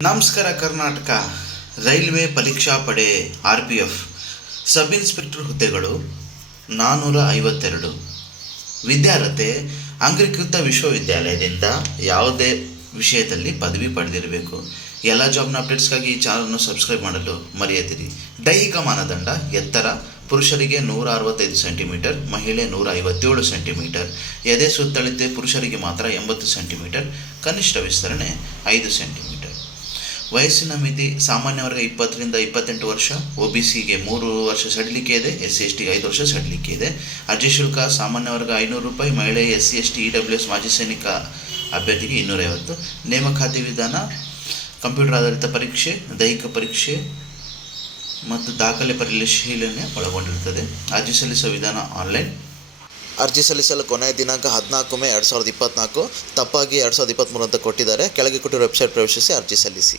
ನಮಸ್ಕಾರ ಕರ್ನಾಟಕ. ರೈಲ್ವೆ ಪರೀಕ್ಷಾ ಪಡೆ RPF ಸಬ್ ಇನ್ಸ್ಪೆಕ್ಟರ್ ಹುದ್ದೆಗಳು 452. ವಿದ್ಯಾರ್ಹತೆ ಅಂಗೀಕೃತ ವಿಶ್ವವಿದ್ಯಾಲಯದಿಂದ ಯಾವುದೇ ವಿಷಯದಲ್ಲಿ ಪದವಿ ಪಡೆದಿರಬೇಕು. ಎಲ್ಲ ಜಾಬ್ನ ಅಪ್ಡೇಟ್ಸ್ಗಾಗಿ ಈ ಚಾನಲನ್ನು ಸಬ್ಸ್ಕ್ರೈಬ್ ಮಾಡಲು ಮರೆಯದಿರಿ. ದೈಹಿಕ ಮಾನದಂಡ: ಎತ್ತರ ಪುರುಷರಿಗೆ 165 ಸೆಂಟಿಮೀಟರ್, ಮಹಿಳೆ 157 ಸೆಂಟಿಮೀಟರ್. ಎದೆ ಸುತ್ತಳತೆ ಪುರುಷರಿಗೆ ಮಾತ್ರ 80 ಸೆಂಟಿಮೀಟರ್, ಕನಿಷ್ಠ ವಿಸ್ತರಣೆ 5 ಸೆಂಟಿಮೀಟರ್. ವಯಸ್ಸಿನ ಮಿತಿ: ಸಾಮಾನ್ಯ ವರ್ಗ 20 ರಿಂದ 28 ವರ್ಷ, OBCಗೆ 3 ವರ್ಷ ಸಡಿಲಿಕೆ ಇದೆ, SC/STಗೆ 5 ವರ್ಷ ಸಡಿಲಿಕೆ ಇದೆ. ಅರ್ಜಿ ಶುಲ್ಕ: ಸಾಮಾನ್ಯ ವರ್ಗ ₹500, ಮಹಿಳೆ SC/ST EWS ಮಾಜಿ ಸೈನಿಕ ಅಭ್ಯರ್ಥಿಗೆ 250. ನೇಮಕಾತಿ ವಿಧಾನ: ಕಂಪ್ಯೂಟರ್ ಆಧಾರಿತ ಪರೀಕ್ಷೆ, ದೈಹಿಕ ಪರೀಕ್ಷೆ ಮತ್ತು ದಾಖಲೆ ಪರಿಶೀಲನೆ ಒಳಗೊಂಡಿರುತ್ತದೆ. ಅರ್ಜಿ ಸಲ್ಲಿಸುವ ವಿಧಾನ ಆನ್ಲೈನ್. ಅರ್ಜಿ ಸಲ್ಲಿಸಲು ಕೊನೆಯ ದಿನಾಂಕ 14 ಮೇ 2024. ತಪ್ಪಾಗಿ 2023 ಅಂತ ಕೊಟ್ಟಿದ್ದಾರೆ. ಕೆಳಗೆ ಕೊಟ್ಟಿರೋ ವೆಬ್ಸೈಟ್ ಪ್ರವೇಶಿಸಿ ಅರ್ಜಿ ಸಲ್ಲಿಸಿ.